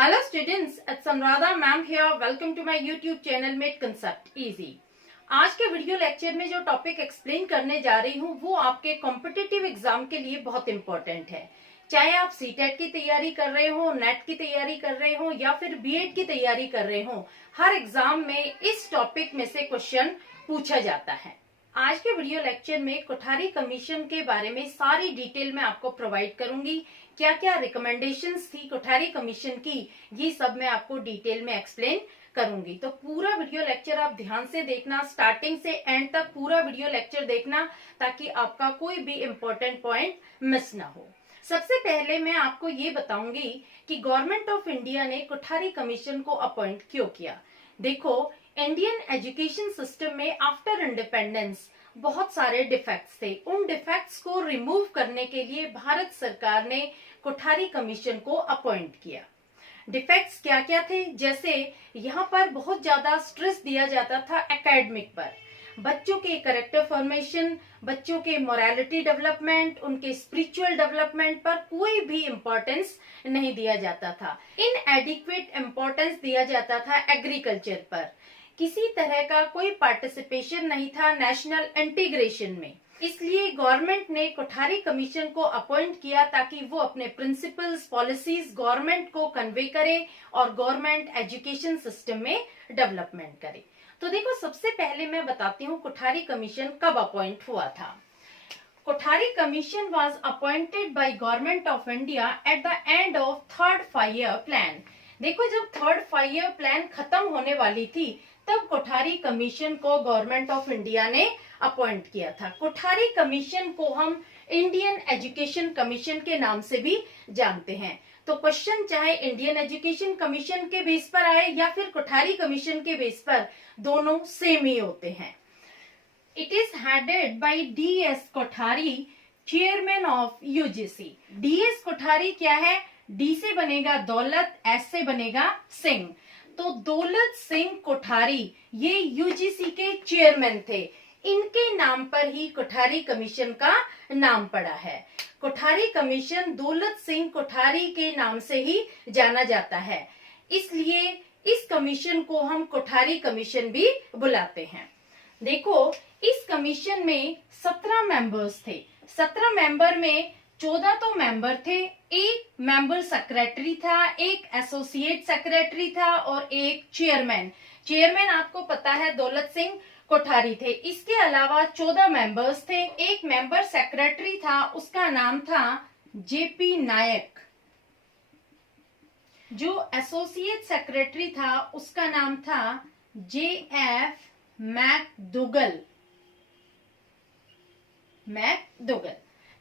Hello students, it's Anuradha ma'am here. Welcome to my YouTube channel Made Concept Easy. आज के video lecture में जो topic explain करने जा रही हूँ वो आपके कॉम्पिटिटिव एग्जाम के लिए बहुत इंपॉर्टेंट है। चाहे आप सीटेट की तैयारी कर रहे हो, नेट की तैयारी कर रहे हो या फिर बीएड की तैयारी कर रहे हो, हर एग्जाम में इस टॉपिक में से क्वेश्चन पूछा जाता है। आज के वीडियो लेक्चर में कोठारी कमीशन के बारे में सारी डिटेल मैं आपको प्रोवाइड करूंगी। क्या क्या रिकमेंडेशंस थी कोठारी कमीशन की, ये सब मैं आपको डिटेल में एक्सप्लेन करूंगी। तो पूरा वीडियो लेक्चर आप ध्यान से देखना, स्टार्टिंग से एंड तक पूरा वीडियो लेक्चर देखना ताकि आपका कोई भी इम्पोर्टेंट पॉइंट मिस ना हो। सबसे पहले मैं आपको ये बताऊंगी कि गवर्नमेंट ऑफ इंडिया ने कोठारी कमीशन को अपॉइंट क्यों किया। देखो, इंडियन एजुकेशन सिस्टम में आफ्टर इंडिपेंडेंस बहुत सारे डिफेक्ट्स थे। उन डिफेक्ट्स को रिमूव करने के लिए भारत सरकार ने कोठारी कमीशन को अपॉइंट किया। डिफेक्ट्स क्या क्या थे? जैसे यहाँ पर बहुत ज्यादा स्ट्रेस दिया जाता था एकेडमिक पर, बच्चों के कैरेक्टर फॉर्मेशन, बच्चों के मोरालिटी डेवलपमेंट, उनके स्पिरिचुअल डेवलपमेंट पर कोई भी इम्पोर्टेंस नहीं दिया जाता था। इनएडिक्वेट इम्पोर्टेंस दिया जाता था एग्रीकल्चर पर। किसी तरह का कोई पार्टिसिपेशन नहीं था नेशनल इंटीग्रेशन में। इसलिए गवर्नमेंट ने कोठारी कमीशन को अपॉइंट किया ताकि वो अपने प्रिंसिपल्स, पॉलिसीज गवर्नमेंट को कन्वे करे और गवर्नमेंट एजुकेशन सिस्टम में डेवलपमेंट करे। तो देखो, सबसे पहले मैं बताती हूँ कोठारी कमीशन कब अपॉइंट हुआ था। Kothari commission was appointed by government of India at the end of third 5-year plan. देखो, जब थर्ड 5-year प्लान खत्म होने वाली थी तब कोठारी कमीशन को गवर्नमेंट ऑफ इंडिया ने अपॉइंट किया था। कोठारी कमीशन को हम इंडियन एजुकेशन कमीशन के नाम से भी जानते हैं। तो क्वेश्चन चाहे इंडियन एजुकेशन कमीशन के बेस पर आए या फिर कोठारी कमीशन के बेस पर, दोनों सेम ही होते हैं। It is headed by DS. Kothari, chairman of UGC. DS. Kothari क्या है? डी से बनेगा दौलत, एस से बनेगा सिंह। तो दौलत सिंह कोठारी ये यूजीसी के चेयरमैन थे। इनके नाम पर ही कोठारी कमीशन का नाम पड़ा है। कोठारी कमीशन दौलत सिंह कोठारी के नाम से ही जाना जाता है, इसलिए इस कमीशन को हम कोठारी कमीशन भी बुलाते हैं। देखो, इस कमीशन में 17 मेंबर्स थे। 17 मेंबर में 14 तो मेंबर थे, एक मेंबर सेक्रेटरी था, एक एसोसिएट सेक्रेटरी था और एक चेयरमैन। चेयरमैन आपको पता है दौलत सिंह कोठारी थे। इसके अलावा 14 मेंबर्स थे। एक मेंबर सेक्रेटरी था, उसका नाम था जेपी नायक। जो एसोसिएट सेक्रेटरी था उसका नाम था जेएफ मैकडुगल।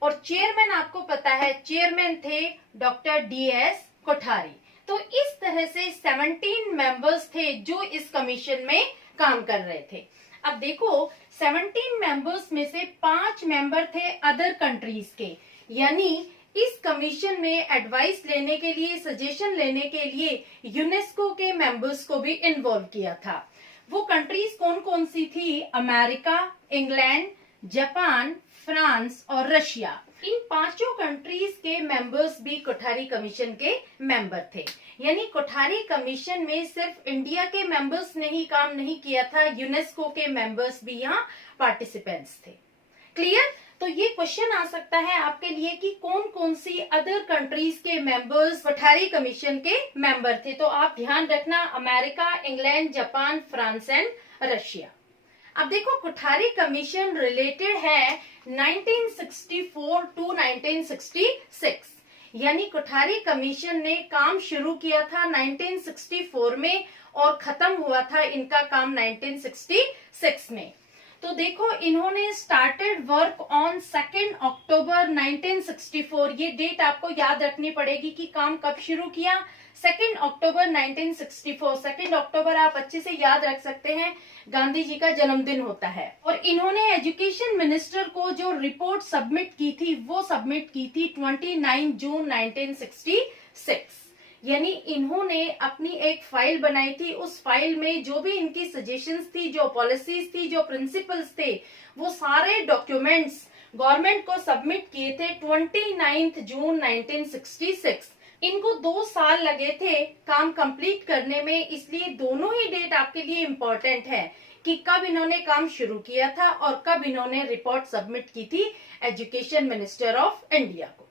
और चेयरमैन आपको पता है, चेयरमैन थे डॉक्टर डी.एस. कोठारी। तो इस तरह से 17 मेंबर्स थे जो इस कमीशन में काम कर रहे थे। अब देखो, 17 मेंबर्स में से 5 मेंबर थे अदर कंट्रीज के, यानी इस कमीशन में एडवाइस लेने के लिए, सजेशन लेने के लिए यूनेस्को के मेंबर्स को भी इन्वॉल्व किया था। वो कंट्रीज कौन कौन सी थी? अमेरिका, इंग्लैंड, जापान, फ्रांस और रशिया। इन 5 कंट्रीज के मेंबर्स भी कोठारी कमीशन के मेंबर थे। यानी कोठारी कमीशन में सिर्फ इंडिया के मेंबर्स ने ही काम नहीं किया था, यूनेस्को के मेंबर्स भी यहाँ पार्टिसिपेंट्स थे। क्लियर? तो ये क्वेश्चन आ सकता है आपके लिए कि कौन कौन सी अदर कंट्रीज के मेंबर्स कोठारी कमीशन के मेंबर थे। तो आप ध्यान रखना, America, England, Japan, France and Russia. अब देखो, कोठारी कमीशन रिलेटेड है 1964 टू 1966। यानी कोठारी कमीशन ने काम शुरू किया था 1964 में और खत्म हुआ था इनका काम 1966 में। तो देखो, इन्होंने स्टार्टेड वर्क ऑन 2 अक्टूबर 1964। ये डेट आपको याद रखनी पड़ेगी कि काम कब शुरू किया। 2 अक्टूबर 1964। 2 अक्टूबर आप अच्छे से याद रख सकते हैं, गांधी जी का जन्मदिन होता है। और इन्होंने एजुकेशन मिनिस्टर को जो रिपोर्ट सबमिट की थी वो सबमिट की थी 29 जून 1966। यानी इन्होंने अपनी एक फाइल बनाई थी। उस फाइल में जो भी इनकी सजेशंस थी, जो पॉलिसीज थी, जो प्रिंसिपल्स थे, वो सारे डॉक्यूमेंट्स गवर्नमेंट को सबमिट किए थे 29 जून 1966। इनको 2 साल लगे थे काम कंप्लीट करने में, इसलिए दोनों ही डेट आपके लिए इम्पोर्टेंट है कि कब इन्होंने काम शुरू किया था और कब इन्होंने रिपोर्ट सबमिट की थी एजुकेशन मिनिस्टर ऑफ इंडिया को।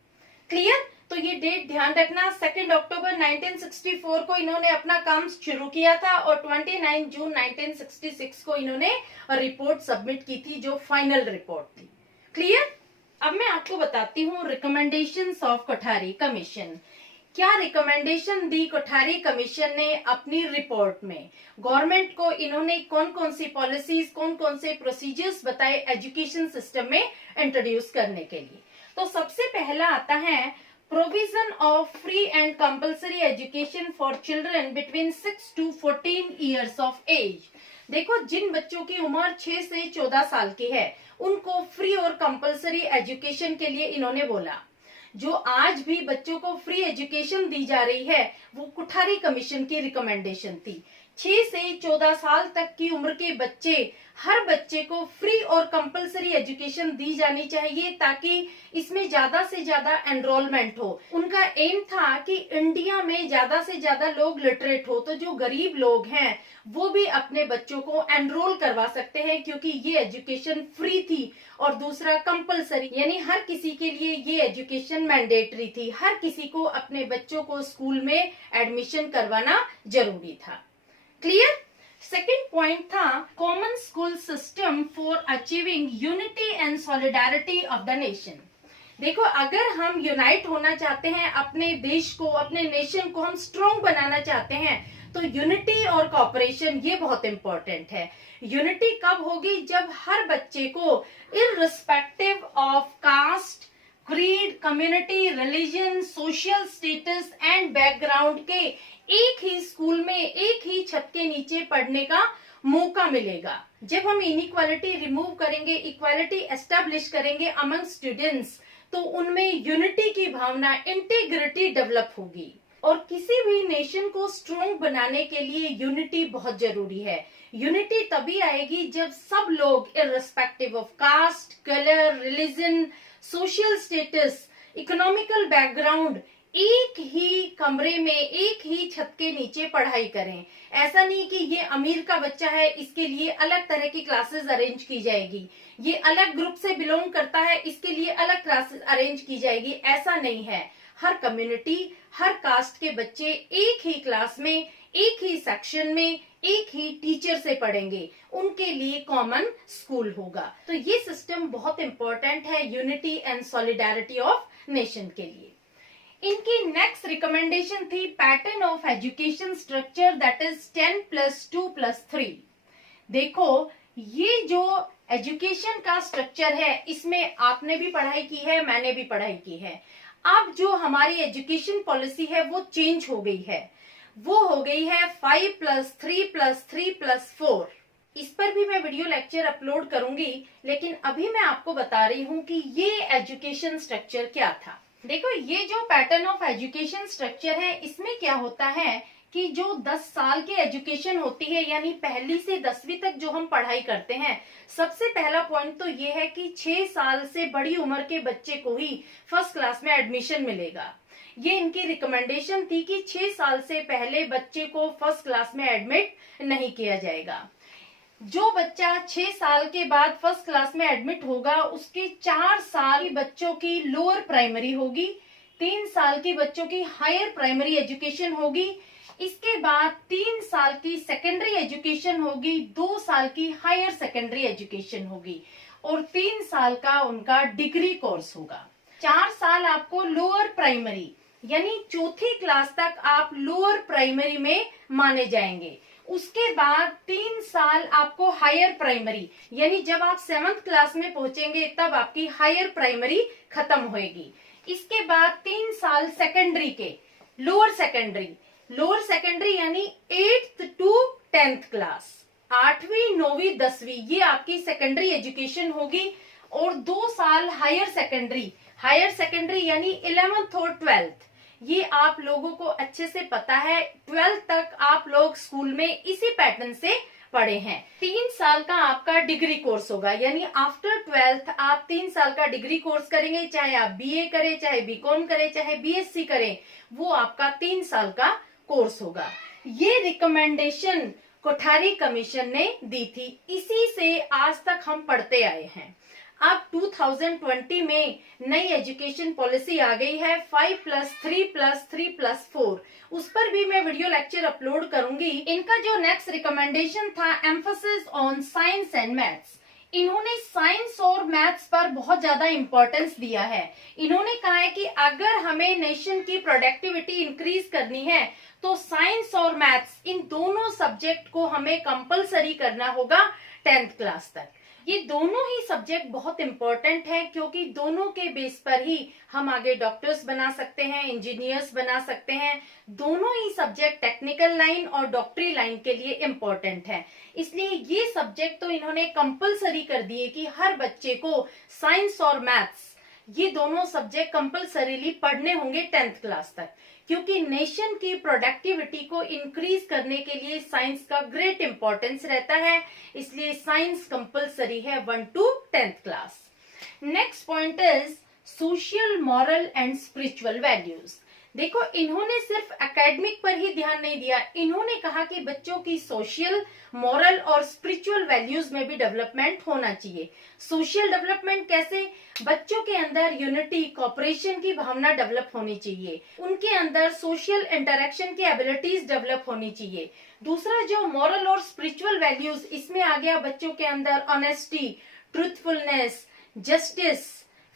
क्लियर? तो ये डेट ध्यान रखना। 2 अक्टूबर 1964 को इन्होंने अपना काम शुरू किया था और 29 जून 1966 को इन्होंने रिपोर्ट सबमिट की थी, जो फाइनल रिपोर्ट थी। क्लियर? अब मैं आपको बताती हूँ रिकमेंडेशंस ऑफ कोठारी कमीशन। क्या रिकमेंडेशन दी कोठारी कमीशन ने अपनी रिपोर्ट में? गवर्नमेंट को इन्होंने कौन कौन सी पॉलिसीज, कौन कौन से प्रोसीजर्स बताए एजुकेशन सिस्टम में इंट्रोड्यूस करने के लिए। तो सबसे पहला आता है provision of free and compulsory education for children between 6 to 14 years of age. देखो, जिन बच्चों की उम्र 6 से 14 साल की है उनको फ्री और कंपल्सरी एजुकेशन के लिए इन्होंने बोला। जो आज भी बच्चों को फ्री एजुकेशन दी जा रही है वो कोठारी कमीशन की रिकमेंडेशन थी। 6 से 14 साल तक की उम्र के बच्चे, हर बच्चे को फ्री और कंपलसरी एजुकेशन दी जानी चाहिए ताकि इसमें ज्यादा से ज्यादा एनरोलमेंट हो। उनका एम था कि इंडिया में ज्यादा से ज्यादा लोग लिटरेट हो, तो जो गरीब लोग हैं वो भी अपने बच्चों को एनरोल करवा सकते हैं, क्योंकि ये एजुकेशन फ्री थी। और दूसरा कंपलसरी, यानी हर किसी के लिए ये एजुकेशन मैंडेटरी थी। हर किसी को अपने बच्चों को स्कूल में एडमिशन करवाना जरूरी था। क्लियर? सेकेंड पॉइंट था common school system for achieving unity and solidarity of the nation. देखो, अगर हम यूनाइट होना चाहते हैं, अपने देश को, अपने नेशन को हम स्ट्रॉन्ग बनाना चाहते हैं, तो यूनिटी और कोऑपरेशन ये बहुत इंपॉर्टेंट है। यूनिटी कब होगी? जब हर बच्चे को irrespective of caste, creed, community, religion, social status and background के एक ही स्कूल में, एक ही छत के नीचे पढ़ने का मौका मिलेगा। जब हम इनइक्वालिटी रिमूव करेंगे, इक्वालिटी एस्टेब्लिश करेंगे अमंग स्टूडेंट्स, तो उनमें यूनिटी की भावना, इंटीग्रिटी डेवलप होगी। और किसी भी नेशन को स्ट्रॉन्ग बनाने के लिए यूनिटी बहुत जरूरी है। यूनिटी तभी आएगी जब सब लोग irrespective of caste, colour, religion, social status, economical background एक ही कमरे में, एक ही छत के नीचे पढ़ाई करें। ऐसा नहीं कि ये अमीर का बच्चा है, इसके लिए अलग तरह की क्लासेस अरेंज की जाएगी, ये अलग ग्रुप से बिलोंग करता है, इसके लिए अलग क्लासेस अरेंज की जाएगी। ऐसा नहीं है। हर कम्युनिटी, हर कास्ट के बच्चे एक ही क्लास में, एक ही सेक्शन में, एक ही टीचर से पढ़ेंगे। उनके लिए कॉमन स्कूल होगा। तो ये सिस्टम बहुत इंपॉर्टेंट है unity and solidarity of nation के लिए। इनकी नेक्स्ट रिकमेंडेशन थी pattern of education structure, that is 10+2+3। देखो, ये जो एजुकेशन का स्ट्रक्चर है इसमें आपने भी पढ़ाई की है, मैंने भी पढ़ाई की है। अब जो हमारी एजुकेशन पॉलिसी है वो चेंज हो गई है। वो हो गई है 5+3+3+4। इस पर भी मैं वीडियो लेक्चर अपलोड करूंगी, लेकिन अभी मैं आपको बता रही हूँ कि ये एजुकेशन स्ट्रक्चर क्या था। देखो, ये जो पैटर्न ऑफ एजुकेशन स्ट्रक्चर है इसमें क्या होता है कि जो 10 साल की एजुकेशन होती है, यानी पहली से 10वीं तक जो हम पढ़ाई करते हैं, सबसे पहला पॉइंट तो ये है कि 6 साल से बड़ी उम्र के बच्चे को ही फर्स्ट क्लास में एडमिशन मिलेगा। ये इनकी रिकमेंडेशन थी कि 6 साल से पहले बच्चे को फर्स्ट क्लास में एडमिट नहीं किया जाएगा। जो बच्चा 6 साल के बाद फर्स्ट क्लास में एडमिट होगा, उसके 4 साल बच्चों की लोअर प्राइमरी होगी, 3 साल की बच्चों की हायर प्राइमरी एजुकेशन होगी, इसके बाद 3 साल की सेकेंडरी एजुकेशन होगी, 2 साल की हायर सेकेंडरी एजुकेशन होगी और 3 साल का उनका डिग्री कोर्स होगा। 4 साल आपको लोअर प्राइमरी, यानी चौथी क्लास तक आप लोअर प्राइमरी में माने जाएंगे। उसके बाद 3 साल आपको हायर प्राइमरी, यानी जब आप 7th क्लास में पहुंचेंगे तब आपकी हायर प्राइमरी खत्म होएगी। इसके बाद 3 साल सेकेंडरी के, लोअर सेकेंडरी यानी 8th to 10th क्लास, 8वीं, 9वीं, 10वीं, ये आपकी सेकेंडरी एजुकेशन होगी। और 2 साल हायर सेकेंडरी यानी 11th और 12th। ये आप लोगों को अच्छे से पता है, 12th तक आप लोग स्कूल में इसी पैटर्न से पढ़े हैं। 3 साल का आपका डिग्री कोर्स होगा, यानी आफ्टर 12th आप 3 साल का डिग्री कोर्स करेंगे, चाहे आप बीए करें, चाहे बीकॉम करें, चाहे बीएससी करें, वो आपका 3 साल का कोर्स होगा। ये रिकमेंडेशन कोठारी कमीशन ने दी थी, इसी से आज तक हम पढ़ते आए हैं। अब 2020 में नई एजुकेशन पॉलिसी आ गई है 5+3+3+4, उस पर भी मैं वीडियो लेक्चर अपलोड करूंगी। इनका जो नेक्स्ट रिकमेंडेशन था emphasis on science and maths, इन्होंने साइंस और मैथ्स पर बहुत ज्यादा इंपॉर्टेंस दिया है। इन्होंने कहा है कि अगर हमें नेशन की प्रोडक्टिविटी इंक्रीज करनी है तो साइंस और मैथ्स इन दोनों सब्जेक्ट को हमें कंपलसरी करना होगा 10th क्लास तक। ये दोनों ही सब्जेक्ट बहुत इंपॉर्टेंट है, क्योंकि दोनों के बेस पर ही हम आगे डॉक्टर्स बना सकते हैं, इंजीनियर्स बना सकते हैं। दोनों ही सब्जेक्ट टेक्निकल लाइन और डॉक्टरी लाइन के लिए इंपॉर्टेंट है, इसलिए ये सब्जेक्ट तो इन्होंने कंपलसरी कर दिए कि हर बच्चे को साइंस और मैथ्स ये दोनों सब्जेक्ट कंपलसरीली पढ़ने होंगे 10th क्लास तक, क्योंकि नेशन की प्रोडक्टिविटी को इंक्रीज करने के लिए साइंस का ग्रेट इंपॉर्टेंस रहता है, इसलिए साइंस कंपलसरी है 1 to 10th class. Next point is social, moral and spiritual values. देखो, इन्होंने सिर्फ एकेडमिक पर ही ध्यान नहीं दिया, इन्होंने कहा कि बच्चों की सोशल, मॉरल और स्पिरिचुअल वैल्यूज में भी डेवलपमेंट होना चाहिए। सोशल डेवलपमेंट कैसे? बच्चों के अंदर यूनिटी, कोऑपरेशन की भावना डेवलप होनी चाहिए, उनके अंदर सोशल इंटरेक्शन की एबिलिटीज डेवलप होनी चाहिए। दूसरा जो मॉरल और स्पिरिचुअल वैल्यूज, इसमें आ गया बच्चों के अंदर ऑनेस्टी, ट्रूथफुलनेस, जस्टिस,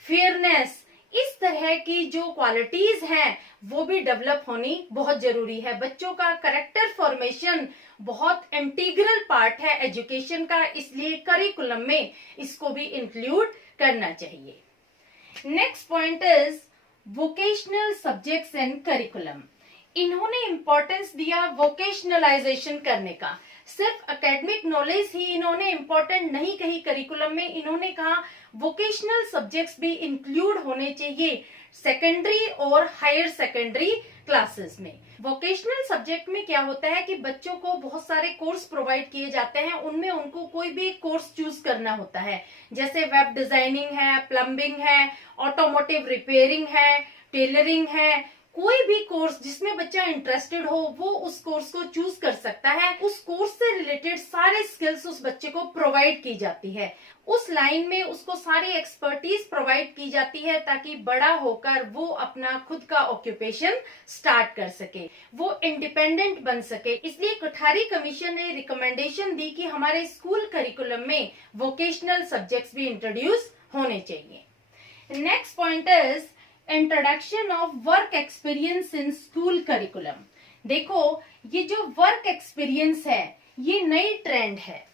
फेयरनेस, इस तरह की जो क्वालिटीज हैं वो भी डेवलप होनी बहुत जरूरी है। बच्चों का कैरेक्टर फॉर्मेशन बहुत इंटीग्रल पार्ट है एजुकेशन का, इसलिए करिकुलम में इसको भी इंक्लूड करना चाहिए। Next point is vocational subjects and curriculum. इन्होंने इंपॉर्टेंस दिया वोकेशनलाइजेशन करने का। सिर्फ एकेडमिक नॉलेज ही इन्होंने इंपॉर्टेंट नहीं कही करिकुलम में, इन्होंने कहा वोकेशनल सब्जेक्ट्स भी इंक्लूड होने चाहिए सेकेंडरी और हायर सेकेंडरी क्लासेस में। वोकेशनल सब्जेक्ट में क्या होता है कि बच्चों को बहुत सारे कोर्स प्रोवाइड किए जाते हैं, उनमें उनको कोई भी कोर्स चूज करना होता है, जैसे वेब डिजाइनिंग है, प्लम्बिंग है, ऑटोमोटिव रिपेयरिंग है, टेलरिंग है। कोई भी कोर्स जिसमें बच्चा इंटरेस्टेड हो वो उस कोर्स को चूज कर सकता है। उस कोर्स से रिलेटेड सारे स्किल्स उस बच्चे को प्रोवाइड की जाती है, उस लाइन में उसको सारी एक्सपर्टीज प्रोवाइड की जाती है, ताकि बड़ा होकर वो अपना खुद का ऑक्यूपेशन स्टार्ट कर सके, वो इंडिपेंडेंट बन सके। इसलिए कोठारी कमीशन ने रिकमेंडेशन दी कि हमारे स्कूल करिकुलम में वोकेशनल सब्जेक्ट्स भी इंट्रोड्यूस होने चाहिए। Next point is introduction of work experience in school curriculum. देखो, ये जो वर्क एक्सपीरियंस है ये नई ट्रेंड है।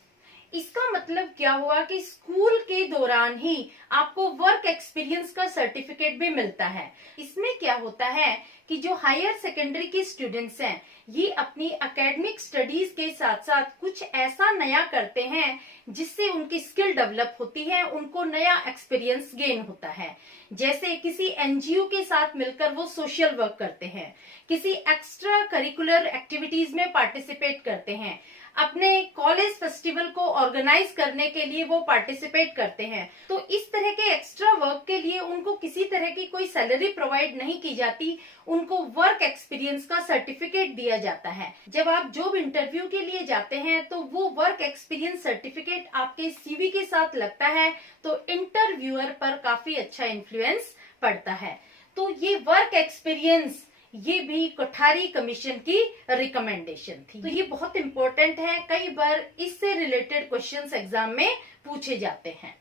इसका मतलब क्या हुआ कि स्कूल के दौरान ही आपको वर्क एक्सपीरियंस का सर्टिफिकेट भी मिलता है। इसमें क्या होता है कि जो हायर सेकेंडरी के स्टूडेंट्स हैं ये अपनी एकेडमिक स्टडीज के साथ साथ कुछ ऐसा नया करते हैं जिससे उनकी स्किल डेवलप होती है, उनको नया एक्सपीरियंस गेन होता है। जैसे किसी एनजीओ के साथ मिलकर वो सोशल वर्क करते हैं, किसी एक्स्ट्रा करिकुलर एक्टिविटीज में पार्टिसिपेट करते हैं, अपने कॉलेज फेस्टिवल को ऑर्गेनाइज करने के लिए वो पार्टिसिपेट करते हैं। तो इस तरह के एक्स्ट्रा वर्क के लिए उनको किसी तरह की कोई सैलरी प्रोवाइड नहीं की जाती, उनको वर्क एक्सपीरियंस का सर्टिफिकेट दिया जाता है। जब आप जॉब इंटरव्यू के लिए जाते हैं तो वो वर्क एक्सपीरियंस सर्टिफिकेट आपके सीवी के साथ लगता है, तो इंटरव्यूअर पर काफी अच्छा इन्फ्लुएंस पड़ता है। तो ये वर्क एक्सपीरियंस ये भी कोठारी कमीशन की रिकमेंडेशन थी, तो ये बहुत इंपॉर्टेंट है। कई बार इससे रिलेटेड क्वेश्चंस एग्जाम में पूछे जाते हैं।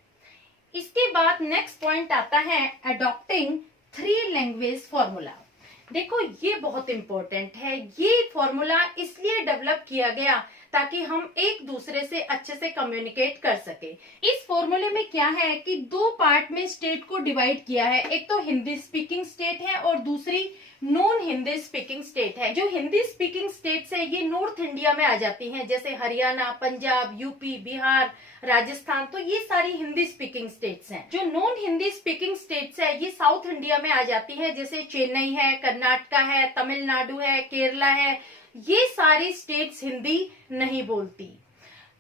इसके बाद नेक्स्ट पॉइंट आता है अडॉप्टिंग 3 लैंग्वेज फॉर्मूला। देखो, ये बहुत इंपॉर्टेंट है। ये फॉर्मूला इसलिए डेवलप किया गया ताकि हम एक दूसरे से अच्छे से कम्युनिकेट कर सके। इस फॉर्मूले में क्या है कि 2 पार्ट में स्टेट को डिवाइड किया है। एक तो हिंदी स्पीकिंग स्टेट है और दूसरी नॉन हिंदी स्पीकिंग स्टेट है। जो हिंदी स्पीकिंग स्टेट्स है ये नॉर्थ इंडिया में आ जाती हैं, जैसे हरियाणा, पंजाब, यूपी, बिहार, राजस्थान, तो ये सारी हिंदी स्पीकिंग स्टेट्स हैं। जो नॉन हिंदी स्पीकिंग स्टेट्स है ये साउथ इंडिया में आ जाती है, जैसे चेन्नई है, कर्नाटका है, तमिलनाडु है, केरला है। ये सारी स्टेट्स हिंदी नहीं बोलती।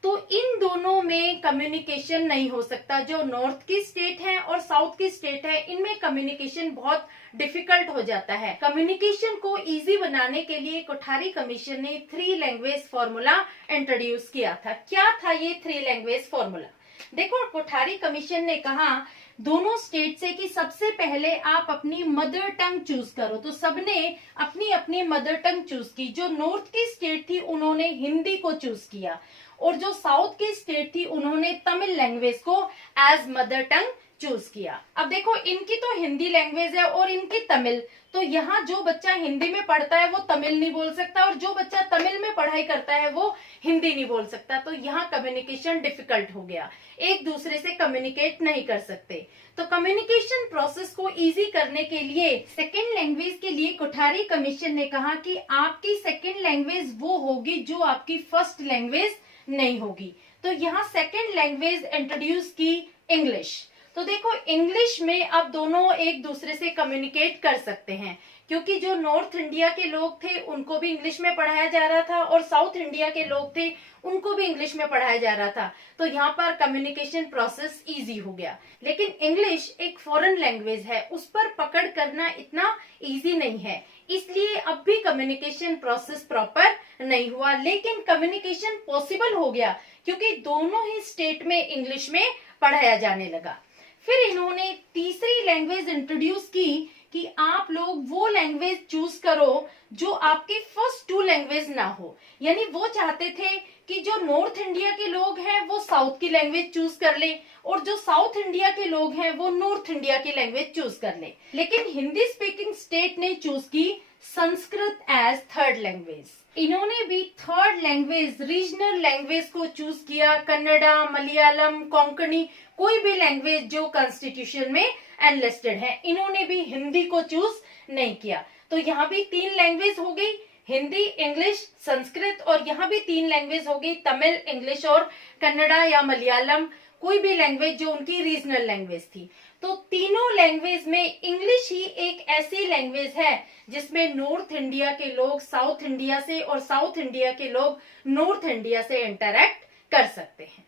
तो इन दोनों में कम्युनिकेशन नहीं हो सकता। जो नॉर्थ की स्टेट है और साउथ की स्टेट है, इनमें कम्युनिकेशन बहुत डिफिकल्ट हो जाता है। कम्युनिकेशन को इजी बनाने के लिए कोठारी कमीशन ने 3 लैंग्वेज फॉर्मूला इंट्रोड्यूस किया था। क्या था ये 3 लैंग्वेज फॉर्मूला? देखो, कोठारी कमीशन ने कहा दोनों स्टेट से कि सबसे पहले आप अपनी मदर टंग चूज करो। तो सबने अपनी अपनी मदर टंग चूज की। जो नॉर्थ की स्टेट थी उन्होंने हिंदी को चूज किया, और जो साउथ की स्टेट थी उन्होंने तमिल लैंग्वेज को एज मदर टंग चूज किया। अब देखो, इनकी तो हिंदी लैंग्वेज है और इनकी तमिल, तो यहाँ जो बच्चा हिंदी में पढ़ता है वो तमिल नहीं बोल सकता, और जो बच्चा तमिल में पढ़ाई करता है वो हिंदी नहीं बोल सकता। तो यहाँ कम्युनिकेशन डिफिकल्ट हो गया, एक दूसरे से कम्युनिकेट नहीं कर सकते। तो कम्युनिकेशन प्रोसेस को इजी करने के लिए सेकेंड लैंग्वेज के लिए कोठारी कमीशन ने कहा कि आपकी सेकेंड लैंग्वेज वो होगी जो आपकी फर्स्ट लैंग्वेज नहीं होगी। तो यहाँ सेकेंड लैंग्वेज इंट्रोड्यूस की इंग्लिश। तो देखो, इंग्लिश में अब दोनों एक दूसरे से कम्युनिकेट कर सकते हैं, क्योंकि जो नॉर्थ इंडिया के लोग थे उनको भी इंग्लिश में पढ़ाया जा रहा था, और साउथ इंडिया के लोग थे उनको भी इंग्लिश में पढ़ाया जा रहा था। तो यहाँ पर कम्युनिकेशन प्रोसेस इजी हो गया। लेकिन इंग्लिश एक फॉरेन लैंग्वेज है, उस पर पकड़ करना इतना इजी नहीं है, इसलिए अब भी कम्युनिकेशन प्रोसेस प्रॉपर नहीं हुआ। लेकिन कम्युनिकेशन पॉसिबल हो गया, क्योंकि दोनों ही स्टेट में इंग्लिश में पढ़ाया जाने लगा। फिर इन्होंने तीसरी लैंग्वेज इंट्रोड्यूस की कि आप लोग वो लैंग्वेज चूज करो जो आपकी फर्स्ट 2 लैंग्वेज ना हो। यानी वो चाहते थे कि जो नॉर्थ इंडिया के लोग हैं वो साउथ की लैंग्वेज चूज कर ले, और जो साउथ इंडिया के लोग हैं वो नॉर्थ इंडिया की लैंग्वेज चूज कर ले। लेकिन हिंदी स्पीकिंग स्टेट ने चूज की संस्कृत एज थर्ड लैंग्वेज। इन्होंने भी थर्ड लैंग्वेज, रीजनल लैंग्वेज को चूज किया। कन्नड़ा, मलयालम, कोंकणी, कोई भी लैंग्वेज जो कॉन्स्टिट्यूशन में एनलिस्टेड है, इन्होंने भी हिंदी को चूज नहीं किया। तो यहाँ भी 3 लैंग्वेज हो गई, हिंदी, इंग्लिश, संस्कृत, और यहाँ भी 3 लैंग्वेज हो गई, तमिल, इंग्लिश और कन्नड़ा या मलयालम, कोई भी लैंग्वेज जो उनकी रीजनल लैंग्वेज थी। तो तीनों लैंग्वेज में इंग्लिश ही एक ऐसी लैंग्वेज है जिसमें नॉर्थ इंडिया के लोग साउथ इंडिया से और साउथ इंडिया के लोग नॉर्थ इंडिया से इंटरैक्ट कर सकते हैं।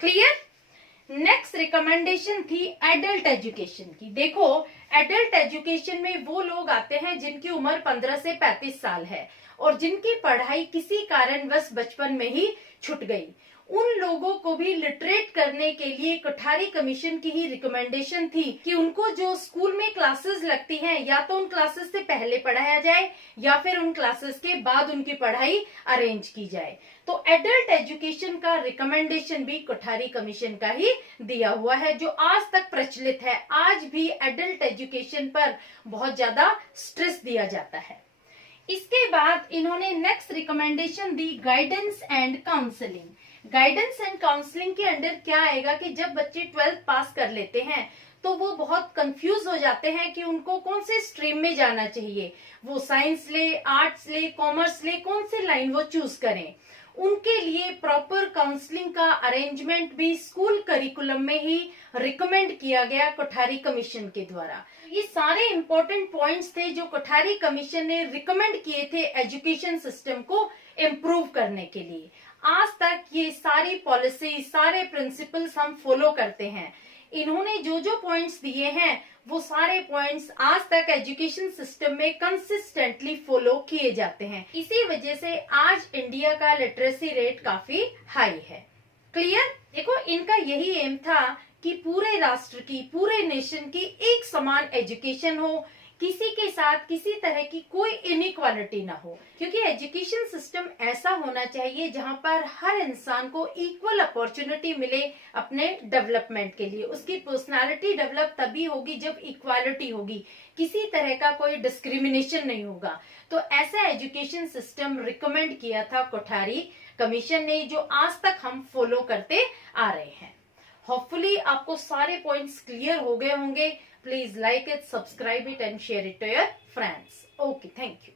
क्लियर? नेक्स्ट रिकमेंडेशन थी एडल्ट एजुकेशन की। देखो, एडल्ट एजुकेशन में वो लोग आते हैं जिनकी उम्र 15 से 35 साल है और जिनकी पढ़ाई किसी कारणवश बचपन में ही छूट गई। उन लोगों को भी लिटरेट करने के लिए कोठारी कमीशन की ही रिकमेंडेशन थी कि उनको जो स्कूल में क्लासेस लगती हैं, या तो उन क्लासेस से पहले पढ़ाया जाए या फिर उन क्लासेस के बाद उनकी पढ़ाई अरेंज की जाए। तो एडल्ट एजुकेशन का रिकमेंडेशन भी कोठारी कमीशन का ही दिया हुआ है, जो आज तक प्रचलित है। आज भी एडल्ट एजुकेशन पर बहुत ज्यादा स्ट्रेस दिया जाता है। इसके बाद इन्होंने next recommendation the guidance and counselling. Guidance and counselling के अंडर क्या आएगा कि जब बच्चे 12th पास कर लेते हैं तो वो बहुत कंफ्यूज हो जाते हैं कि उनको कौन से स्ट्रीम में जाना चाहिए, वो साइंस ले, आर्ट्स ले, कॉमर्स ले, कौन सी लाइन वो चूज करें। उनके लिए प्रॉपर काउंसलिंग का अरेंजमेंट भी स्कूल करिकुलम में ही रिकमेंड किया गया कोठारी कमीशन के द्वारा। ये सारे इंपॉर्टेंट पॉइंट्स थे जो कोठारी कमीशन ने रिकमेंड किए थे एजुकेशन सिस्टम को इम्प्रूव करने के लिए। आज तक ये सारी पॉलिसी, सारे प्रिंसिपल्स हम फॉलो करते हैं। इन्होंने जो जो पॉइंट्स दिए हैं वो सारे पॉइंट्स आज तक एजुकेशन सिस्टम में कंसिस्टेंटली फॉलो किए जाते हैं। इसी वजह से आज इंडिया का लिटरेसी रेट काफी हाई है। क्लियर? देखो, इनका यही एम था कि पूरे राष्ट्र की, पूरे नेशन की एक समान एजुकेशन हो, किसी के साथ किसी तरह की कोई इनइक्वालिटी ना हो, क्योंकि एजुकेशन सिस्टम ऐसा होना चाहिए जहां पर हर इंसान को इक्वल अपॉर्चुनिटी मिले अपने डेवलपमेंट के लिए। उसकी पर्सनालिटी डेवलप तभी होगी जब इक्वालिटी होगी, किसी तरह का कोई डिस्क्रिमिनेशन नहीं होगा। तो ऐसा एजुकेशन सिस्टम रिकमेंड किया था कोठारी कमीशन ने, जो आज तक हम फॉलो करते आ रहे हैं। होपफुली आपको सारे पॉइंट्स क्लियर हो गए होंगे। Please like it, subscribe it and share it to your friends. Okay, thank you.